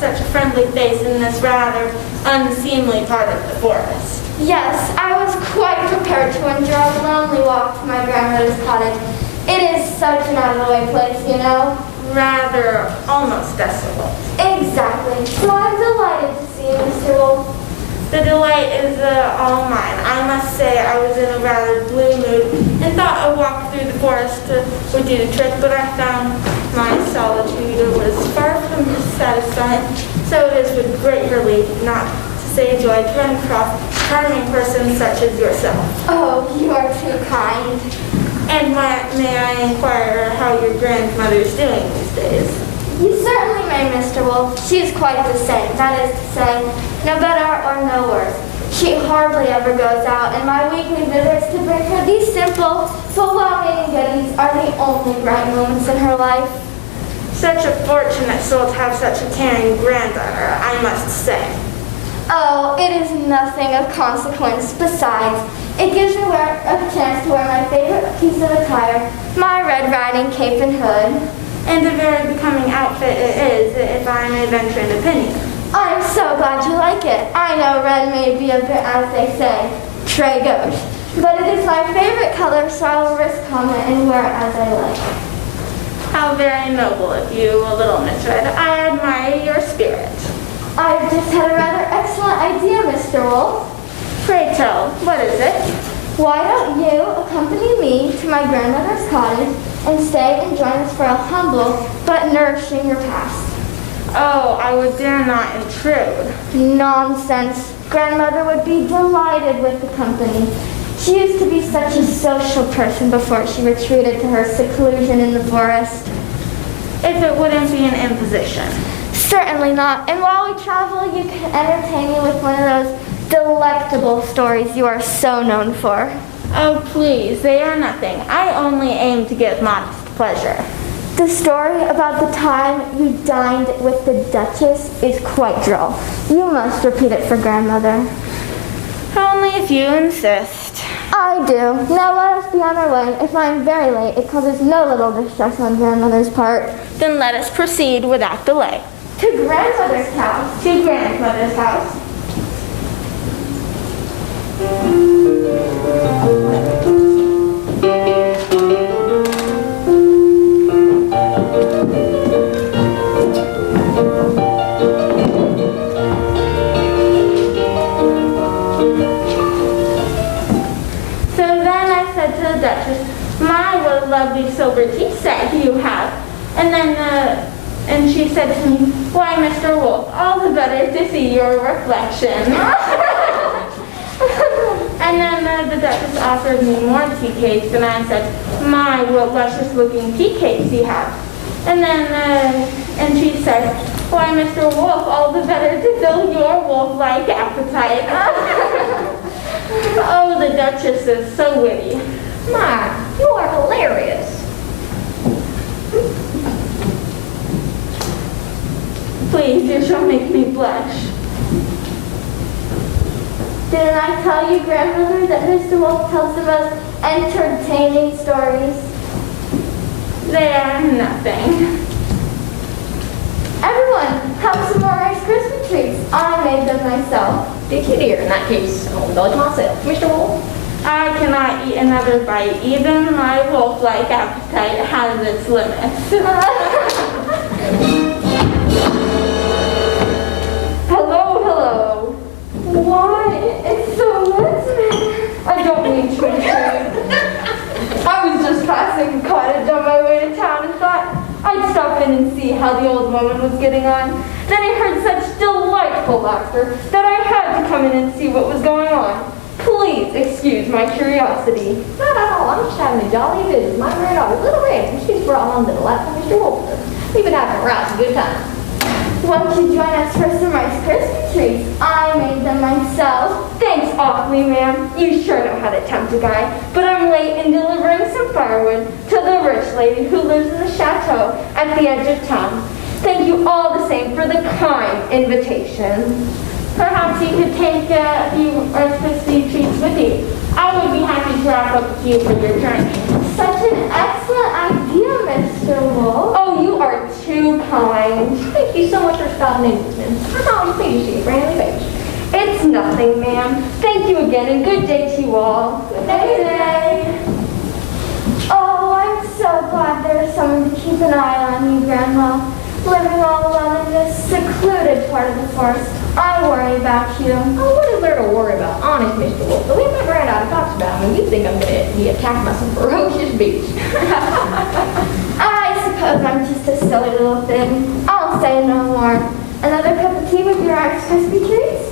such a friendly face in this rather unseemly part of the forest. Yes, I was quite prepared to endure a lonely walk to my grandmother's cottage. It is such an out-of-the-way place, you know. Rather almost desolate. Exactly. So I'm delighted to see you, Mr. Wolf. The delight is all mine. I must say I was in a rather blue mood and thought a walk through the forest would do the trick, but I found my solitude was far from satisfying. So it is with great relief, not to say joy, to run across a charming person such as yourself. Oh, you are too kind. And may I inquire how your grandmother's doing these days? You certainly may, Mr. Wolf. She is quite the same. That is to say, no better or no worse. She hardly ever goes out, and my weekly visits to bring her these simple but well-meaning goodies are the only bright moments in her life. Such a fortunate soul to have such a caring granddaughter, I must say. Oh, it is nothing of consequence. Besides, it gives me a chance to wear my favorite piece of attire, my Red Riding cape and hood. And a very becoming outfit it is, if I may venture an opinion. I'm so glad you like it. I know red may be a bit, as they say, très gauche, but it is my favorite color, so I will risk comment and wear it as I like. How very noble of you, little Miss Red. I admire your spirit. I've just had a rather excellent idea, Mr. Wolf. Pray tell, what is it? Why don't you accompany me to my grandmother's cottage and stay and join us for a humble but nourishing repast? Oh, I would dare not intrude. Nonsense. Grandmother would be delighted with the company. She used to be such a social person before she retreated to her seclusion in the forest. If it wouldn't be an imposition. Certainly not. And while we travel, you can entertain me with one of those delectable stories you are so known for. Oh, please, they are nothing. I only aim to give modest pleasure. The story about the time you dined with the Duchess is quite droll. You must repeat it for Grandmother. Only if you insist. I do. Now let us be on our way. If I am very late, it causes no little distress on Grandmother's part. Then let us proceed without delay. To Grandmother's house. To Grandmother's house. What a lovely silver tea set you have. And she said to me, why, Mr. Wolf, all the better to see your reflection. And then the Duchess offered me more tea cakes, and I said, my, what luscious looking tea cakes you have. And she said, why, Mr. Wolf, all the better to fill your wolf-like appetite. Oh, the Duchess is so witty. My, you are hilarious. Please, you shall make me blush. Didn't I tell you, Grandmother, that Mr. Wolf tells the most entertaining stories? They are nothing. Everyone, have some more Rice Krispie treats. I made them myself. Did you, dear? In that case, I'll indulge myself. Mr. Wolf? I cannot eat another bite. Even my wolf-like appetite has its limits. Hello. Why? It's so intimate. I don't mean to intrude. I was just passing the cottage on my way to town and thought I'd stop in and see how the old woman was getting on. Then I heard such delightful laughter that I had to come in and see what was going on. Please excuse my curiosity. Not at all. I'm just having a jolly visit with my granddaughter, Little Red, and she's brought home the delightful Mr. Wolf. We've been having a rousing good time. Won't you join us for some Rice Krispie treats? I made them myself. Thanks awfully, ma'am. You sure know how to tempt a guy. But I'm late in delivering some firewood to the rich lady who lives in the chateau at the edge of town. Thank you all the same for the kind invitation. Perhaps you could take a few Rice Krispie treats with you. I would be happy to wrap up a few for your journey. Such an excellent idea, Mr. Wolf. Oh, you are too too kind. Thank you so much for stopping in with me. I'm always pleased to see a friendly face. It's nothing, ma'am. Thank you again, and good day to you all. Good day. Oh, I'm so glad there's someone to keep an eye on you, Grandma. Living all alone in this secluded part of the forest, I worry about you. Oh, what is there to worry about? Honest, Mr. Wolf. The way my granddaughter talks about me, you think I'm going to be attacked by some ferocious beast. I suppose I'm just a silly little thing. I'll say no more. Another cup of tea with your Rice Krispie treats?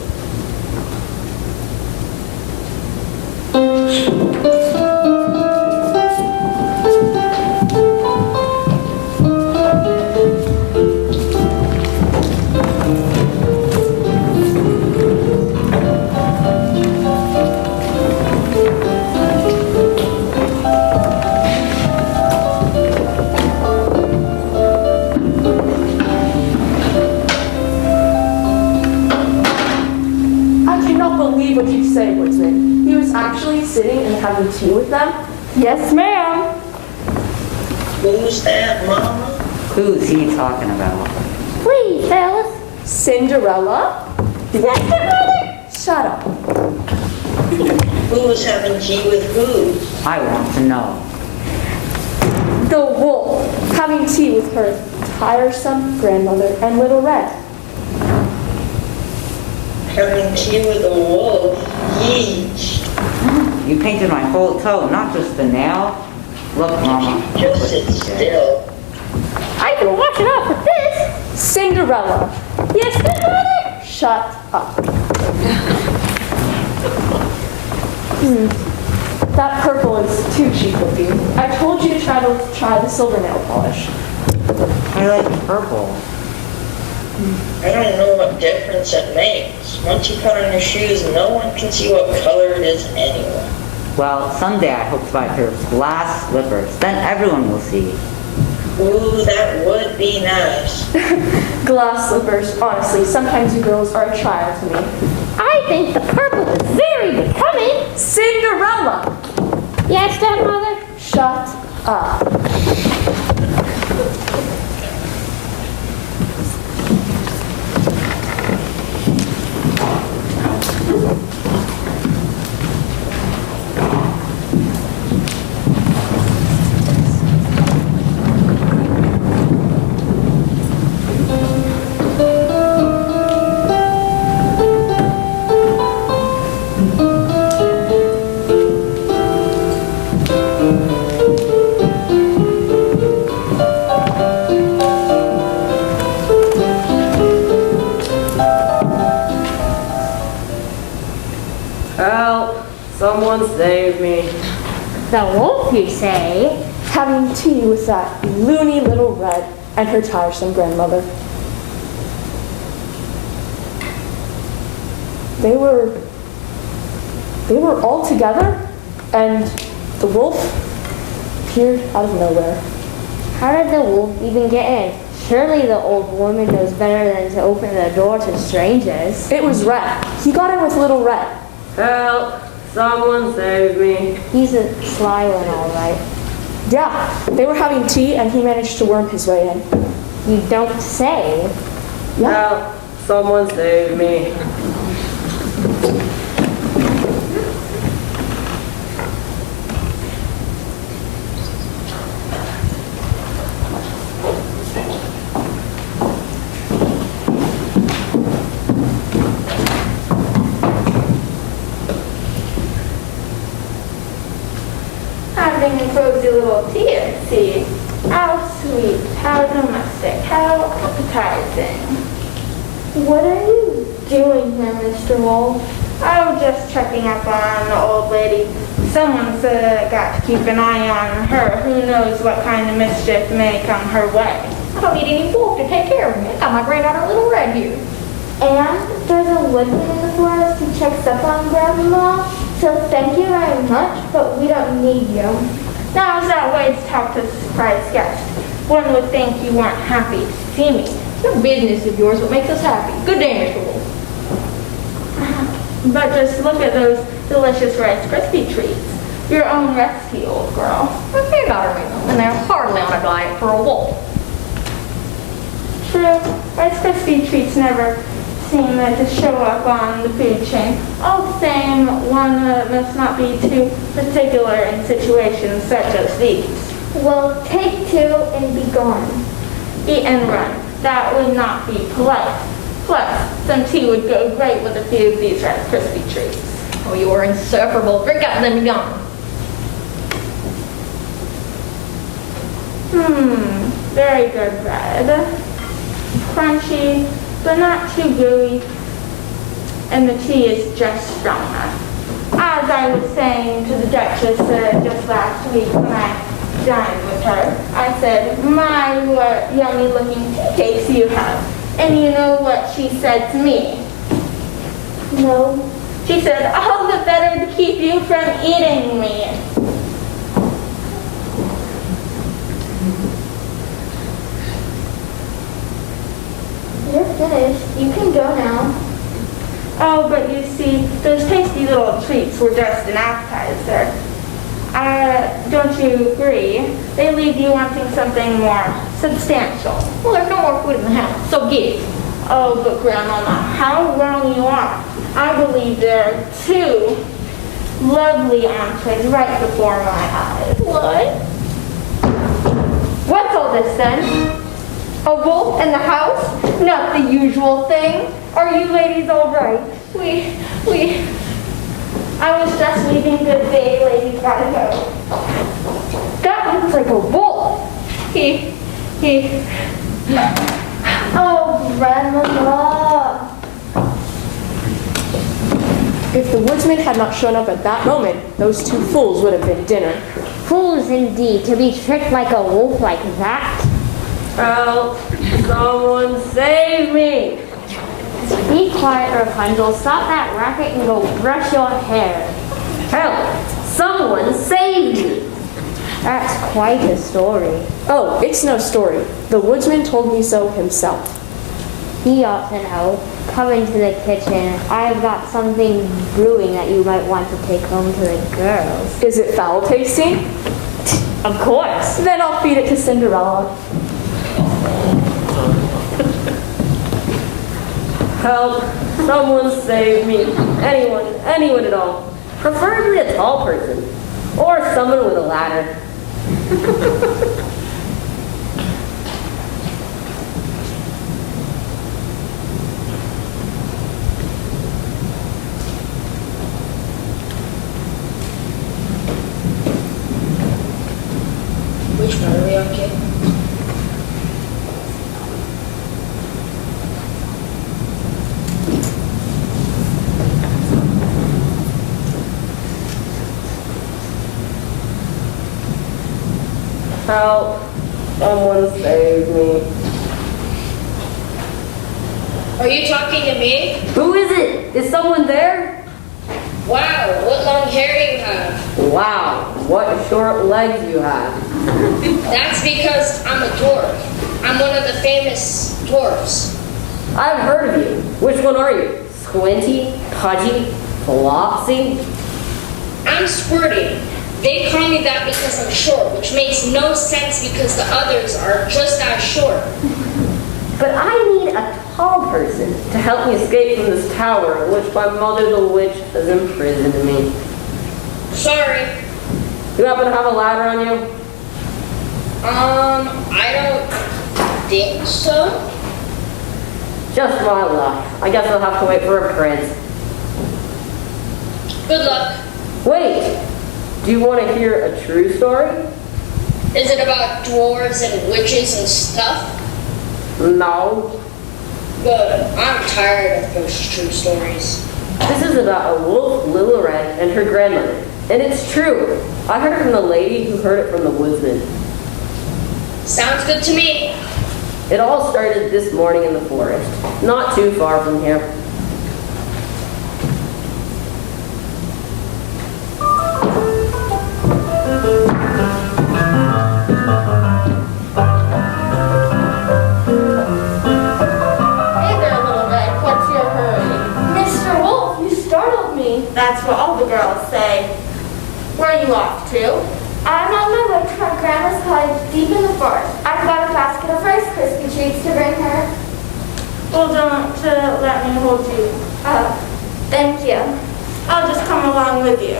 What you say, Woodsman. He was actually sitting and having tea with them? Yes, ma'am. Who's that, Mama? Who's he talking about? Please, fellas. Cinderella? Yes, brother. Shut up. Who's having tea with who? I want to know. The wolf having tea with her tiresome grandmother and Little Red. Having tea with a wolf? Yeesh. You painted my whole toe, not just the nail. Look, Mama. Just sit still. I can wash it off with this. Cinderella. Yes, good brother. Shut up. That purple is too cheap looking. I told you to try the silver nail polish. I like purple. I don't know what difference it makes. Once you put on your shoes, no one can see what color it is anyway. Well, someday I hope to buy a pair of glass slippers. Then everyone will see. Ooh, that would be nice. Glass slippers, honestly, sometimes you girls are a trial to me. I think the purple is very becoming. Cinderella! Yes, stepmother. Shut up. Help! Someone save me. The wolf, you say? Having tea with that loony Little Red and her tiresome grandmother. They were all together, and the wolf appeared out of nowhere. How did the wolf even get in? Surely the old woman knows better than to open the door to strangers. It was Red. He got in with Little Red. Help! Someone save me. He's a sly one, all right. Yeah, they were having tea, and he managed to worm his way in. You don't say. Yeah. Help! Someone save me. Having a cozy little tea, I see. How sweet, how domestic, how appetizing. What are you doing here, Mr. Wolf? Oh, just checking up on the old lady. Someone's got to keep an eye on her. Who knows what kind of mischief may come her way. I don't need any wolf to take care of me. I got my granddaughter Little Red here. And there's a woodman in the forest who checks up on Grandma. So thank you very much, but we don't need you. Now is that way to talk to the surprise guest. One would think you weren't happy to see me. It's no business of yours what makes us happy. Good day, Mr. Wolf. But just look at those delicious Rice Krispie treats. Your own recipe, old girl. My granddaughter made them, and they're hardly on a diet for a wolf. True, Rice Krispie treats never seem to show up on the food chain. All the same, one must not be too particular in situations such as these. Well, take 2 and be gone. Eat and run. That would not be polite. Plus, some tea would go great with a few of these Rice Krispie treats. Oh, you are insufferable. Drink up, then be gone. Very good bread. Crunchy, but not too gooey. And the tea is just strong enough. As I was saying to the Duchess just last week when I dined with her, I said, my, what yummy looking tea cakes you have. And you know what she said to me? No. She said, all the better to keep you from eating me. You're finished. You can go now. Oh, but you see, those tasty little treats were just an appetizer. Don't you agree? They leave you wanting something more substantial. Well, there's no more food in the house, so get it. Oh, but Grandmama, how wrong you are. I believe there are 2 lovely entrees right before my eyes. What? What's all this then? A wolf in the house? Not the usual thing. Are you ladies all right? I was just leaving good day, ladies, gotta go. That looks like a wolf. Oh, Grandmama. If the woodsman had not shown up at that moment, those 2 fools would have been dinner. Fools indeed, to be tricked like a wolf like that. Help! Someone save me! Be quiet, Rapunzel. Stop that racket and go brush your hair. Help! Someone save me! That's quite a story. Oh, it's no story. The woodsman told me so himself. He ought to know. Come into the kitchen. I've got something brewing that you might want to take home to the girls. Is it foul tasting? Of course. Then I'll feed it to Cinderella. Help! Someone save me! Anyone at all. Preferably a tall person. Or someone with a ladder. Which one are we on, kid? Help! Someone save me. Are you talking to me? Who is it? Is someone there? Wow, what long hair you have. Wow, what short legs you have. That's because I'm a dwarf. I'm one of the famous dwarfs. I've heard of you. Which one are you? Squinty? Pudgy? Flopsy? I'm Squirty. They call me that because I'm short, which makes no sense because the others are just as short. But I need a tall person to help me escape from this tower in which my mother the witch has imprisoned me. Sorry. You happen to have a ladder on you? I don't think so. Just my luck. I guess I'll have to wait for a prince. Good luck. Wait! Do you want to hear a true story? Is it about dwarves and witches and stuff? No. Good. I'm tired of those true stories. This is about a wolf, Little Red, and her grandmother. And it's true. I heard it from the lady who heard it from the woodsman. Sounds good to me. It all started this morning in the forest, not too far from here. That's what all the girls say. Where are you off to? I'm on my way to my grandma's cottage deep in the forest. I've got a basket of Rice Krispie treats to bring her. Well, don't let me hold you. Thank you. I'll just come along with you.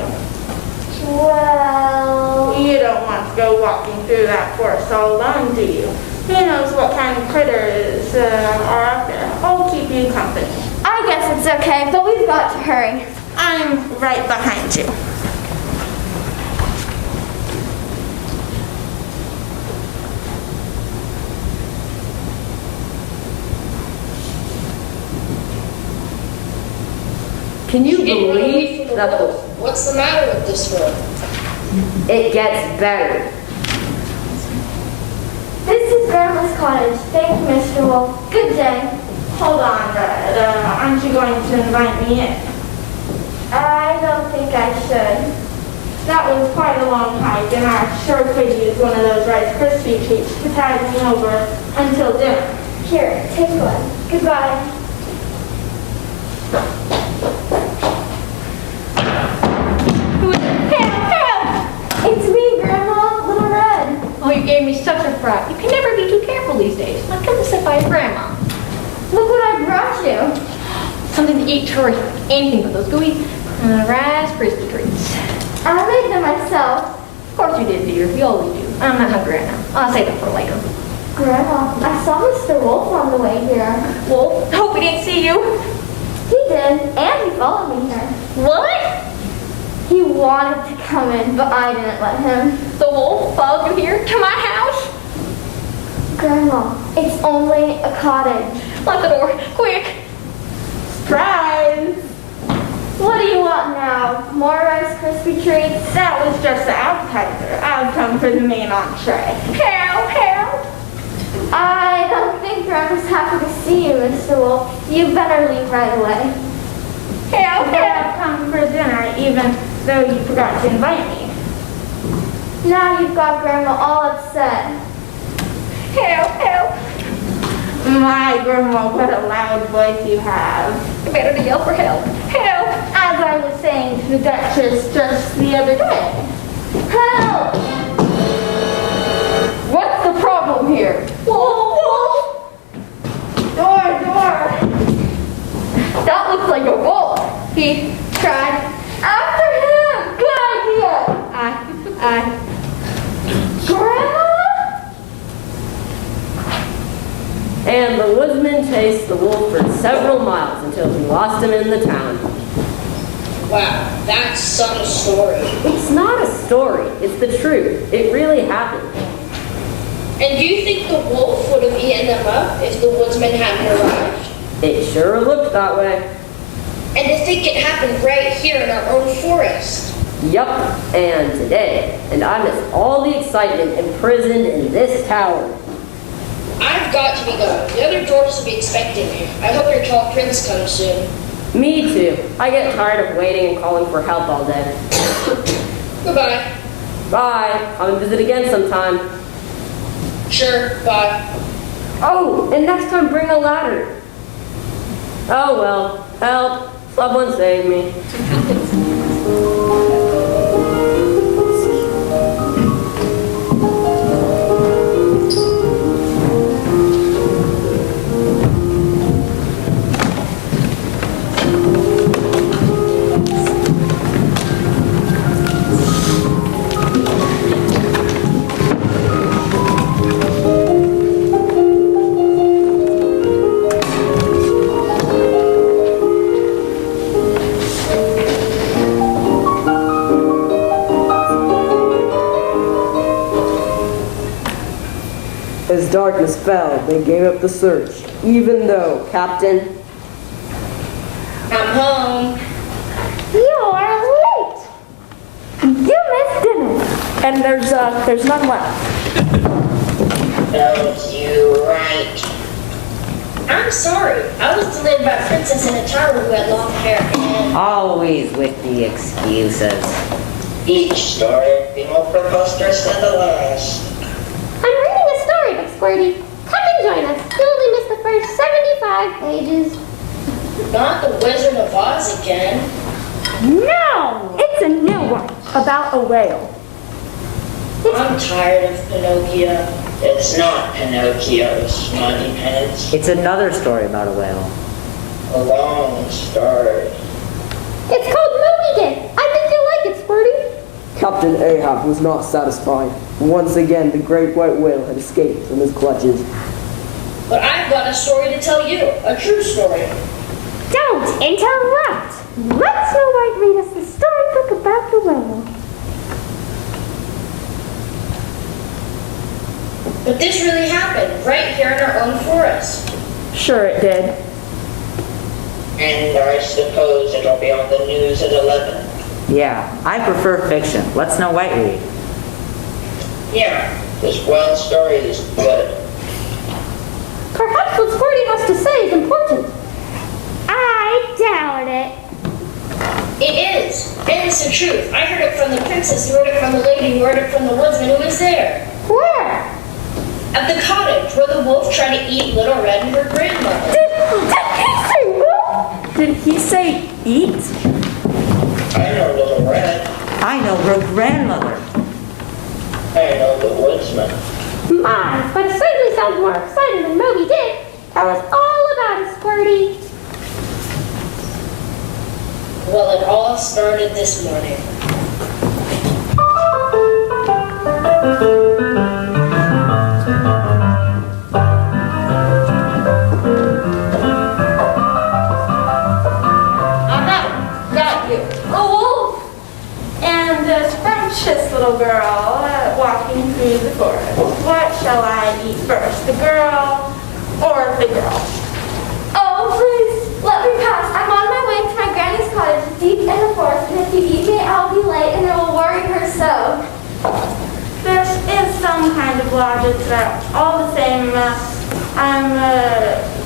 Well, You don't want to go walking through that forest all alone, do you? Who knows what kind of critters are out there? I'll keep you company. I guess it's okay, but we've got to hurry. I'm right behind you. Can you Didn't run away believe from the that wolf. What's the matter with this one? it gets better? This is Grandma's cottage. Thank you, Mr. Wolf. Good day. Hold on, Red. Aren't you going to invite me in? I don't think I should. That was quite a long hike, and I sure could use one of those Rice Krispie treats to tide me over until dinner. Here, take one. Goodbye. It's me, Grandma, Little Red. Oh, you gave me such a fright. You can never be too careful these days. Like, come to sit by your grandma. Look what I brought you. Something to eat terrific. Anything but those gooey Rice Krispie treats. I made them myself. Of course you did, dear. You always do. I'm not hungry right now. I'll save them for later. Grandma, I saw Mr. Wolf on the way here. Wolf, hope he didn't see you. He did, and he followed me here. What? He wanted to come in, but I didn't let him. The wolf followed you here to my house? Grandma, it's only a cottage. Lock the door, quick. Surprise! What do you want now? More Rice Krispie treats? That was just the appetizer. I'll come for the main entree. Help! I don't think Grandma's happy to see you, Mr. Wolf. You better leave right away. I'll come for dinner, even though you forgot to invite me. Now you've got Grandma all upset. Help. My grandma, what a loud voice you have. You better to yell for help. Help. As I was saying to the Duchess just the other day. Help! What's the problem here? Wolf. Door! That looks like a wolf. He tried. After him! Good idea! Grandma? And the woodsman chased the wolf for several miles until he lost him in the town. Wow, that's some story. It's not a story, it's the truth. It really happened. And do you think the wolf would have eaten them up if the woodsman hadn't arrived? It sure looked that way. And to think it happened right here in our own forest. Yup, and today. And I missed all the excitement imprisoned in this tower. I've got to be going. The other dwarfs will be expecting me. I hope your tall prince comes soon. Me too. I get tired of waiting and calling for help all day. Goodbye. Bye. Come and visit again sometime. Sure, bye. Oh, and next time bring a ladder. Oh well, help. Someone save me. As darkness fell, they gave up the search, even though, Captain, I'm home. You are late. You missed dinner. And there's none left. Don't you right? I'm sorry. I was delayed by a princess in a tower who had long hair. Always with the excuses. Each story be more preposterous than the last. I'm reading a story book, Squirty. Come and join us. You only missed the first 75 pages. Not the Wizard of Oz again. No! It's a new one about a whale. I'm tired of Pinocchio. It's not Pinocchio, Snotty Pants. It's another story about a whale. A long story. It's called Moby Dick. I think you'll like it, Squirty. Captain Ahab was not satisfied. Once again, the great white whale had escaped from his clutches. But I've got a story to tell you, a true story. Don't interrupt. Let Snow White read us the storybook about the whale. But this really happened, right here in our own forest. Sure it did. And I suppose it'll be on the news at 11. Yeah, I prefer fiction. Let Snow White read. Yeah, this whale story is good. Perhaps what Squirty has to say is important. I doubt it. It is, and it's the truth. I heard it from the princess, you heard it from the lady, you heard it from the woodsman who was there. Where? At the cottage, where the wolf tried to eat Little Red and her grandmother. Did he say eat? I know Little Red. I know her grandmother. I know the woodsman. My, but it certainly sounds more exciting than Moby Dick. Tell us all about it, Squirty. Well, it all started this morning. Got you. A wolf and a scrumptious little girl walking through the forest. What shall I eat first, the girl or the girl? Oh, please, let me pass. I'm on my way to my granny's cottage deep in the forest, and if you eat me, I'll be late, and it will worry her so. There is some kind of logic to that. All the same, I'm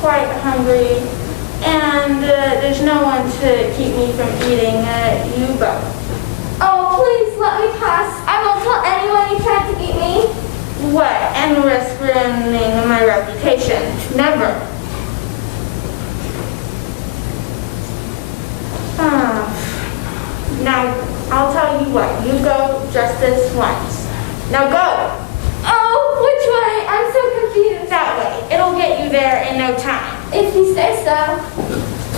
quite hungry, and there's no one to keep me from eating you both. Oh, please, let me pass. I won't tell anyone you tried to eat me. What? And risk ruining my reputation? Never. Now, I'll tell you what. You go just this once. Now go. Oh, which way? I'm so confused. That way. It'll get you there in no time. If you say so.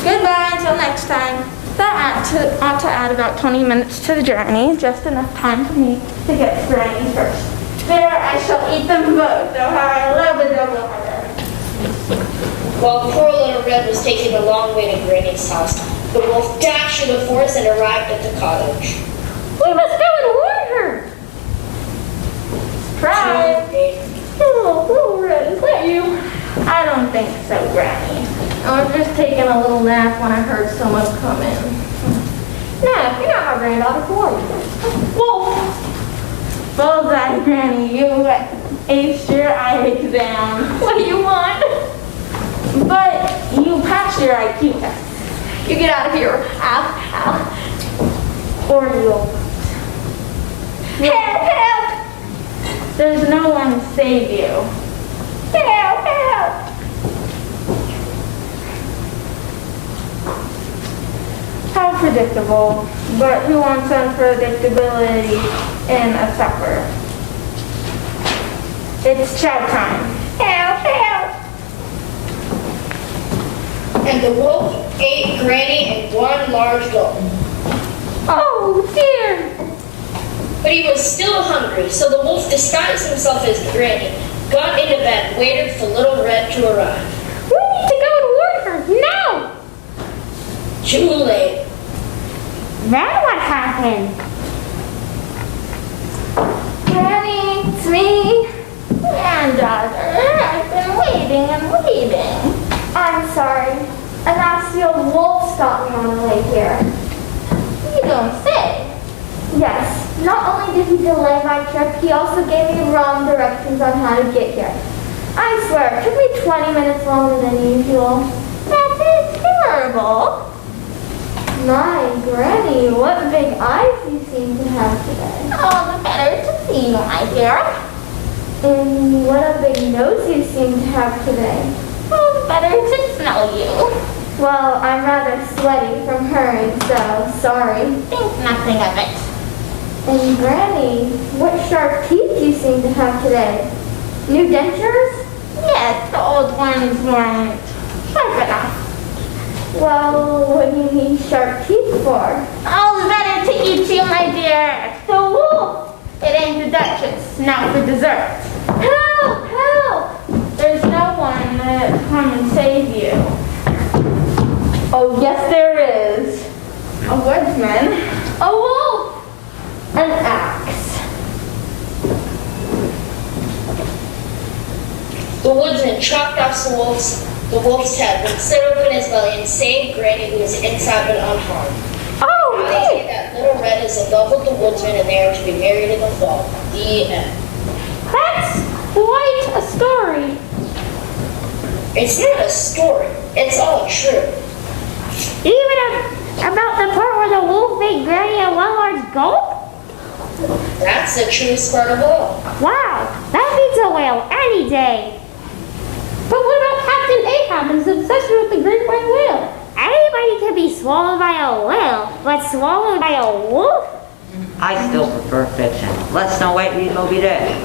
Goodbye until next time. That ought to add about 20 minutes to the journey, just enough time for me to get to Granny first. There I shall eat them both, though how I love a double header. While poor Little Red was taking a long way to Granny's house, the wolf dashed through the forest and arrived at the cottage. We must go and warn her. Try. Oh, Little Red, is that you? I don't think so, Granny. I was just taking a little nap when I heard someone come in. Nah, you're not my granddaughter, who are you? Wolf! Bullseye, Granny, you aced your eye exam. What do you want? But you passed your IQ test. You get out of here. Ow, ow. Or you'll... Help, help! There's no one to save you. Help, help! How predictable, but who wants unpredictability in a supper? It's chow time. Help, help! And the wolf ate Granny in one large gulp. Oh, dear! But he was still hungry, so the wolf disguised himself as Granny, got into bed, waited for Little Red to arrive. We need to go and warn her, now! Too late. Then what happened? Granny, it's me. Granddaughter, I've been waiting and waiting. I'm sorry. A nasty old wolf stopped me on the way here. You don't say. Yes, not only did he delay my trip, he also gave me wrong directions on how to get here. I swear, it took me 20 minutes longer than usual. That is terrible. My Granny, what big eyes you seem to have today. All the better to see you, my dear. And what a big nose you seem to have today. All the better to smell you. Well, I'm rather sweaty from hurrying, so sorry. Think nothing of it. And Granny, what sharp teeth do you seem to have today? New dentures? Yes, the old ones weren't sharp enough. Well, what do you need sharp teeth for? Oh, better to eat you, my dear. The wolf! It ain't the Duchess. Now for dessert. Help! Help! There's no one to come and save you. Oh, yes, there is. A woodsman. A wolf! An axe. The woodsman chopped off the wolf's head, but slit open his belly and saved Granny, who was inside but unharmed. Oh, They say that Little Red is in love with the woodsman and they are to be married in the fall. The end. that's quite a story. It's not a story. It's all true. Even about the part where the wolf made Granny a one large gulp? That's the truest part of all. Wow, that beats a whale any day. But what about Captain Ahab and his obsession with the great white whale? Anybody can be swallowed by a whale, but swallowed by a wolf? I still prefer fiction. Let Snow White read Moby Dick.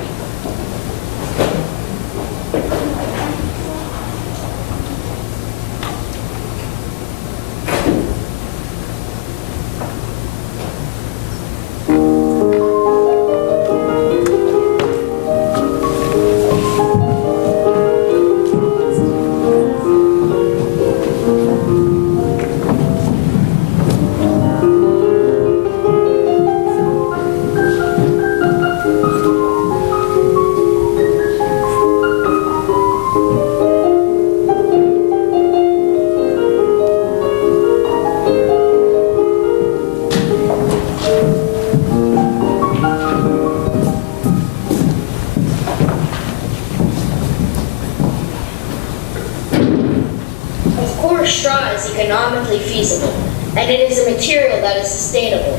Straw is economically feasible, and it is a material that is sustainable,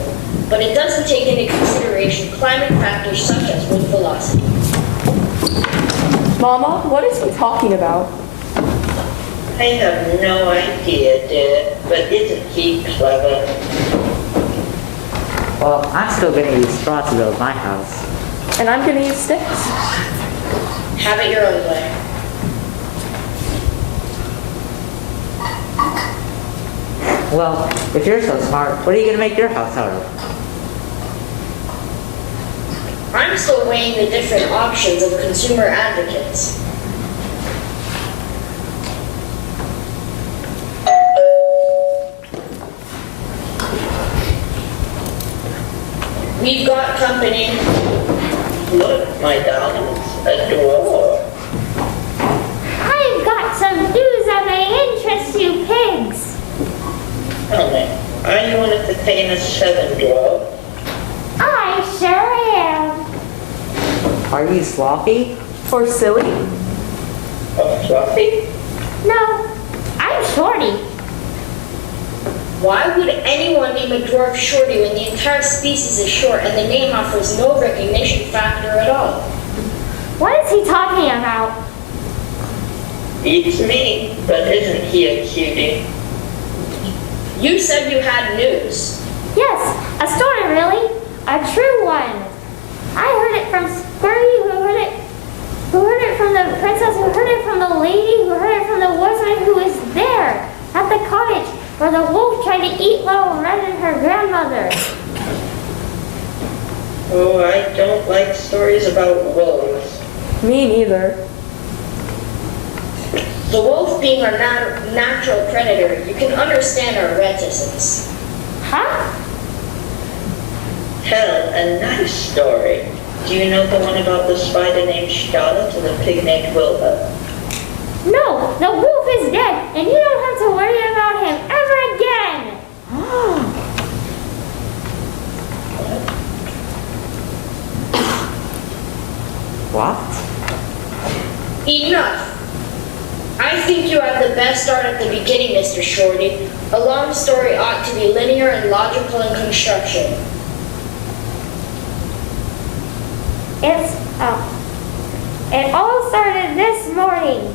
but it doesn't take into consideration climate factors such as wind velocity. Mama, what is he talking about? I have no idea, Dad, but isn't he clever? Well, I'm still gonna use straw to build my house. And I'm gonna use sticks. Have it your own way. Well, if you're so smart, what are you gonna make your house out of? I'm still weighing the different options of consumer advocates. We've got company. Look, my darlings, a door. I've got some news that may interest you pigs. Tell me, are you one of the famous 7 dwarfs? I sure am. Are you sloppy? Or silly? Or fluffy? No, I'm Shorty. Why would anyone name a dwarf Shorty when the entire species is short and the name offers no recognition factor at all? What is he talking about? Beats me, but isn't he a cutie? You said you had news. Yes, a story really. A true one. I heard it from Squirty, who heard it from the princess, who heard it from the lady, who heard it from the woodsman who was there at the cottage where the wolf tried to eat Little Red and her grandmother. Oh, I don't like stories about wolves. Me neither. The wolf being our natural predator, you can understand our reticence. Huh? Tell a nice story. Do you know the one about the spider named Charlotte and the pig named Wilbur? No, the wolf is dead, and you don't have to worry about him ever again. What? Enough. I think you had the best start at the beginning, Mr. Shorty. A long story ought to be linear and logical in construction. It all started this morning.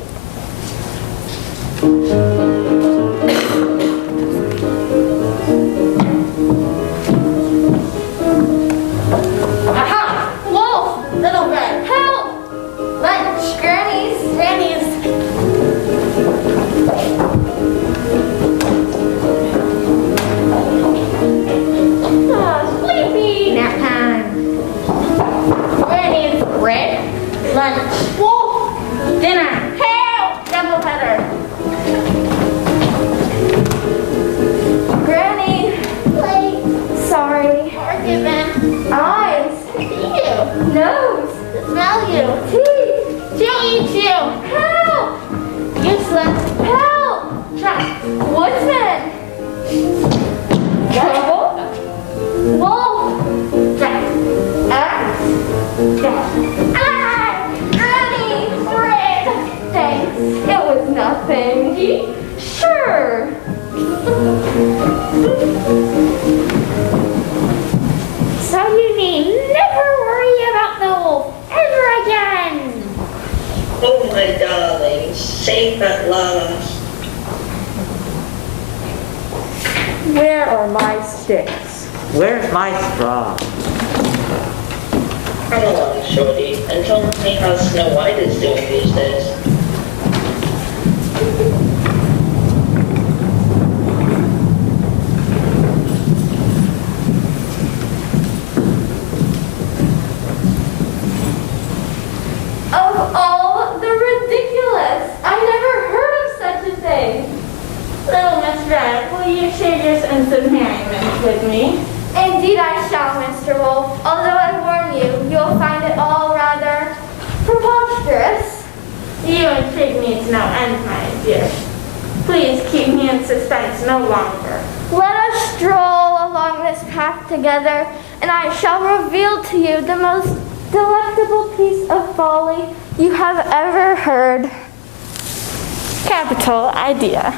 guilty. J.E.Q. Help! Useless. Help! Trapped. Woodsman. Trouble. Wolf. Trapped. Axe. Death. Ah! Granny. Fred. Thanks. It was nothing. Sure. So you need never worry about the wolf ever again. Oh, my darlings, safe at last. Where are my sticks? Where's my straw? Come along, Shorty, and tell me how Snow White is doing these days. Of all the ridiculous! I never heard of such a thing. Little Miss Red, will you share your sense of merriment with me? Indeed I shall, Mr. Wolf. Although I warn you, you'll find it all rather preposterous. You intrigue me to no end, my dear. Please keep me in suspense no longer. Let us stroll along this path together, and I shall reveal to you the most delectable piece of folly you have ever heard. Capital idea.